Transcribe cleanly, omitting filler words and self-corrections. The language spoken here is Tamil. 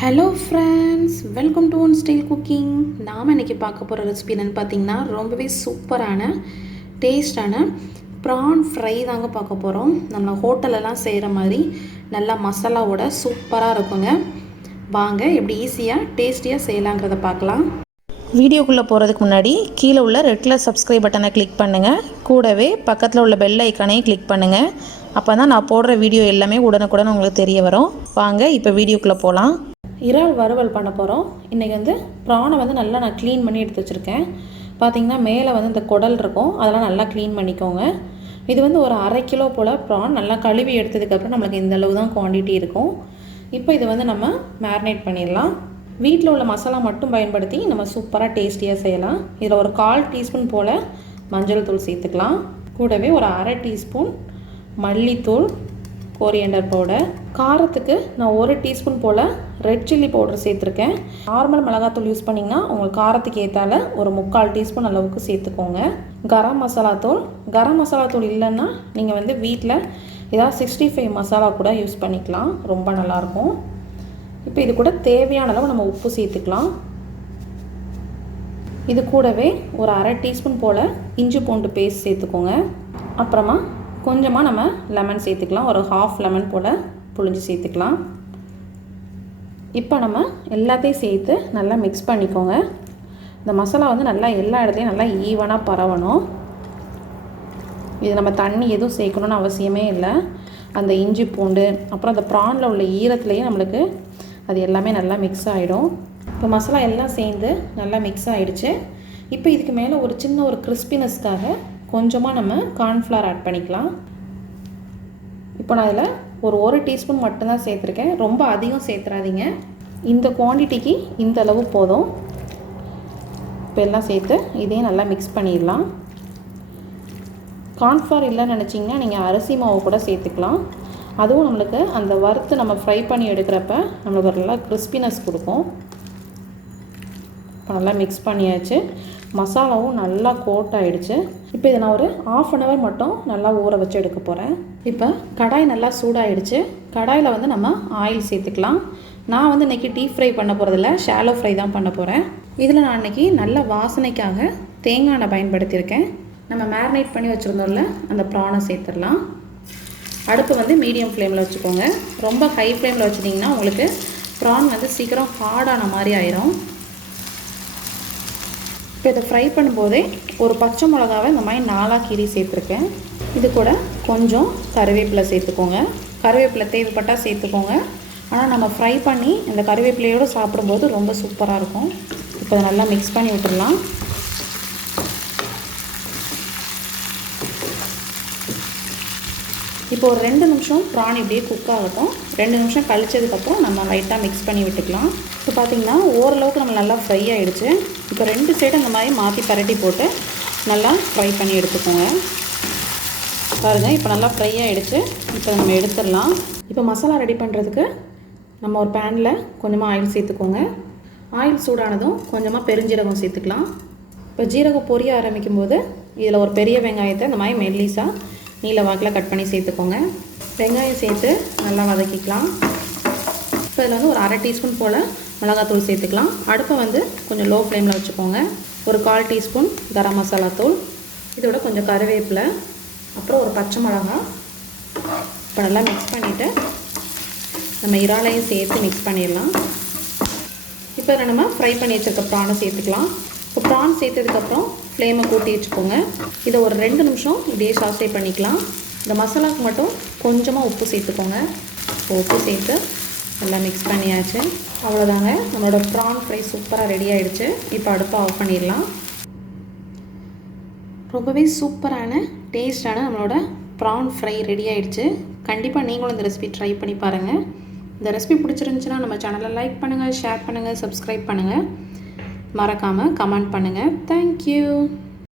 Hello friends, welcome to one style cooking. நாம் இன்றைக்கி பார்க்க போகிற ரெசிபி என்னென்னு பார்த்தீங்கன்னா ரொம்பவே சூப்பரான டேஸ்டான ப்ரான் ஃப்ரை தாங்க பார்க்க போகிறோம். நம்ம ஹோட்டலெல்லாம் செய்கிற மாதிரி நல்லா மசாலாவோட சூப்பராக இருக்குங்க. வாங்க எப்படி ஈஸியாக டேஸ்டியாக செய்யலாங்கிறத பார்க்கலாம். வீடியோக்குள்ளே போகிறதுக்கு முன்னாடி கீழே உள்ள ரெட் கலர் சப்ஸ்கிரைப் பட்டனை கிளிக் பண்ணுங்கள். கூடவே பக்கத்தில் உள்ள பெல் ஐக்கானையும் கிளிக் பண்ணுங்கள். அப்போ தான் நான் போடுற வீடியோ எல்லாமே உடனுக்குடன் உங்களுக்கு தெரிய வரும். வாங்க இப்போ வீடியோக்குள்ளே போகலாம். இறால் வறுவல் பண்ண போகிறோம். இன்றைக்கி ப்ரானை நல்லா நான் க்ளீன் பண்ணி எடுத்து வச்சுருக்கேன். பார்த்திங்கன்னா மேலே இந்த குடல் இருக்கும், அதெல்லாம் நல்லா க்ளீன் பண்ணிக்கோங்க. இது ஒரு 1/2 கிலோ போல் ப்ரான் நல்லா கழுவி எடுத்ததுக்கப்புறம் நம்மளுக்கு இந்த அளவு தான் குவான்டிட்டி இருக்கும். இப்போ இது நம்ம மேரினேட் பண்ணிடலாம். வீட்டில் உள்ள மசாலா மட்டும் பயன்படுத்தி நம்ம சூப்பராக டேஸ்டியாக செய்யலாம். இதில் ஒரு 1/4 டீஸ்பூன் போல் மஞ்சள் தூள் சேர்த்துக்கலாம். கூடவே ஒரு 1/2 டீஸ்பூன் மல்லித்தூள், கோரியண்டர் பவுடர், காரத்துக்கு நான் 1 டீஸ்பூன் போல் ரெட் சில்லி பவுடர் சேர்த்துருக்கேன். நார்மல் மிளகாத்தூள் யூஸ் பண்ணிங்கன்னா உங்களுக்கு காரத்துக்கு ஏற்றால ஒரு 3/4 டீஸ்பூன் அளவுக்கு சேர்த்துக்கோங்க. கரம் மசாலா தூள் இல்லைன்னா நீங்கள் வீட்டில் ஏதாவது 65 மசாலா கூட யூஸ் பண்ணிக்கலாம், ரொம்ப நல்லாயிருக்கும். இப்போ இது கூட தேவையான அளவு நம்ம உப்பு சேர்த்துக்கலாம். இது கூடவே ஒரு 1/2 டீஸ்பூன் போல் இஞ்சி பூண்டு பேஸ்ட் சேர்த்துக்கோங்க. அப்புறமா கொஞ்சமாக நம்ம லெமன் சேர்த்துக்கலாம், ஒரு 1/2 லெமன் போல் புழிஞ்சு சேர்த்துக்கலாம். இப்போ நம்ம எல்லாத்தையும் சேர்த்து நல்லா மிக்ஸ் பண்ணிக்கோங்க. இந்த மசாலா நல்லா எல்லா இடத்துலையும் நல்லா ஈவனாக பரவணும். இது நம்ம தண்ணி எதுவும் சேர்க்கணுன்னு அவசியமே இல்லை. அந்த இஞ்சி பூண்டு அப்புறம் அந்த ப்ரானில் உள்ள ஈரத்துலேயே நம்மளுக்கு அது எல்லாமே நல்லா மிக்ஸ் ஆகிடும். இப்போ மசாலா எல்லாம் சேர்ந்து நல்லா மிக்ஸ் ஆகிடுச்சு. இப்போ இதுக்கு மேலே ஒரு சின்ன ஒரு கிறிஸ்பினஸ்க்காக கொஞ்சமாக நம்ம கார்ன்ஃப்ளவர் ஆட் பண்ணிக்கலாம். இப்போ நான் அதில் ஒரு 1 டீஸ்பூன் மட்டும்தான் சேர்த்துருக்கேன், ரொம்ப அதிகம் சேர்த்துறாதீங்க. இந்த குவான்டிட்டிக்கு இந்த அளவு போதும். இப்போ எல்லாம் சேர்த்து இதையும் நல்லா மிக்ஸ் பண்ணிடலாம். கார்ன்ஃப்ளவர் இல்லைன்னு நினச்சிங்கன்னா நீங்கள் அரிசி மாவு கூட சேர்த்துக்கலாம். அதுவும் நம்மளுக்கு அந்த வறுத்து நம்ம ஃப்ரை பண்ணி எடுக்கிறப்ப நம்மளுக்கு ஒரு நல்லா கிறிஸ்பினஸ் கொடுக்கும். இப்போ நல்லா மிக்ஸ் பண்ணியாச்சு. மசாலாவும் நல்லா கோட் ஆகிடுச்சு. இப்போ இதை நான் ஒரு 1/2 hour மட்டும் நல்லா ஊற வச்சு எடுக்க போகிறேன். இப்போ கடாய் நல்லா சூடாகிடுச்சு. கடாயில் நம்ம ஆயில் சேர்த்துக்கலாம். நான் இன்றைக்கி டீப் ஃப்ரை பண்ண போகிறதில்ல, ஷாலோ ஃப்ரை தான் பண்ண போகிறேன். இதில் நான் இன்றைக்கி நல்ல வாசனைக்காக தேங்காய் எண்ணெய் பயன்படுத்தியிருக்கேன். நம்ம மேரினேட் பண்ணி வச்சுருந்தோம்ல அந்த ப்ரானை சேர்த்துடலாம். அடுப்பு மீடியம் ஃப்ளேமில் வச்சுக்கோங்க. ரொம்ப ஹை ஃப்ளேமில் வச்சுட்டிங்கன்னா உங்களுக்கு ப்ரான் சீக்கிரம் ஹார்டான மாதிரி ஆயிரும். இப்போ இதை ஃப்ரை பண்ணும்போதே ஒரு பச்சை மிளகாவை இந்த மாதிரி 4 கீரி சேர்த்துருக்கேன். இது கூட கொஞ்சம் கருவேப்பிலை சேர்த்துக்கோங்க. கருவேப்பிலை தேவைப்பட்டால் சேர்த்துக்கோங்க. ஆனால் நம்ம ஃப்ரை பண்ணி இந்த கருவேப்பிலையோடு சாப்பிடும்போது ரொம்ப சூப்பராக இருக்கும். இப்போ அதை நல்லா மிக்ஸ் பண்ணி விட்டுடலாம். இப்போ ஒரு 2 நிமிஷம் ப்ரான் இப்படியே குக் ஆகட்டும். 2 நிமிஷம் கழிச்சதுக்கப்புறம் நம்ம லைட்டாக மிக்ஸ் பண்ணி விட்டுக்கலாம். இப்போ பார்த்திங்கன்னா ஓரளவுக்கு நம்ம நல்லா ஃப்ரை ஆகிடுச்சு. இப்போ 2 சைடு அந்த மாதிரி மாற்றி பரட்டி போட்டு நல்லா ஃப்ரை பண்ணி எடுத்துக்கோங்க. பாருங்கள், இப்போ நல்லா ஃப்ரை ஆகிடுச்சு. இப்போ நம்ம எடுத்துடலாம். இப்போ மசாலா ரெடி பண்ணுறதுக்கு நம்ம ஒரு பேனில் கொஞ்சமாக ஆயில் சேர்த்துக்கோங்க. ஆயில் சூடானதும் கொஞ்சமாக பெருஞ்சீரகம் சேர்த்துக்கலாம். இப்போ ஜீரகம் பொரிய ஆரம்பிக்கும் போது இதில் ஒரு பெரிய வெங்காயத்தை இந்த மாதிரி மெல்லிஸாக நீல வாக்கில் கட் பண்ணி சேர்த்துக்கோங்க. வெங்காயம் சேர்த்து நல்லா வதக்கிக்கலாம். இப்போ இதில் ஒரு 1/2 டீஸ்பூன் போல் மிளகாத்தூள் சேர்த்துக்கலாம். அடுப்பை கொஞ்சம் லோ ஃப்ளேமில் வச்சுக்கோங்க. ஒரு 1/4 டீஸ்பூன் கரம் மசாலா தூள், இதோட கொஞ்சம் கருவேப்பிலை, அப்புறம் ஒரு பச்சை மிளகா. இப்போ நல்லா மிக்ஸ் பண்ணிவிட்டு நம்ம இறாலையும் சேர்த்து மிக்ஸ் பண்ணிடலாம். இப்போ நம்ம ஃப்ரை பண்ணி வச்சுருக்க ப்ரானை சேர்த்துக்கலாம். இப்போ ப்ரான் சேர்த்ததுக்கப்புறம் ஃப்ளேமை கூட்டி வச்சுக்கோங்க. இதை ஒரு 2 நிமிஷம் இப்படியே சாஸ்டே பண்ணிக்கலாம். இந்த மசாலாவுக்கு மட்டும் கொஞ்சமாக உப்பு சேர்த்துக்கோங்க. உப்பு சேர்த்து நல்லா மிக்ஸ் பண்ணியாச்சு. அவ்வளோதாங்க, நம்மளோட ப்ரான் ஃப்ரை சூப்பராக ரெடி ஆகிடுச்சு. இப்போ அடுப்பை ஆஃப் பண்ணிடலாம். ரொம்பவே சூப்பரான டேஸ்டான நம்மளோட ப்ரான் ஃப்ரை ரெடி ஆகிடுச்சு. கண்டிப்பாக நீங்களும் இந்த ரெசிபி ட்ரை பண்ணி பாருங்கள். இந்த ரெசிபி பிடிச்சிருந்துச்சுன்னா நம்ம சேனலை லைக் பண்ணுங்கள், ஷேர் பண்ணுங்கள், சப்ஸ்கிரைப் பண்ணுங்கள். மறக்காமல் கமெண்ட் பண்ணுங்கள். தேங்க்யூ.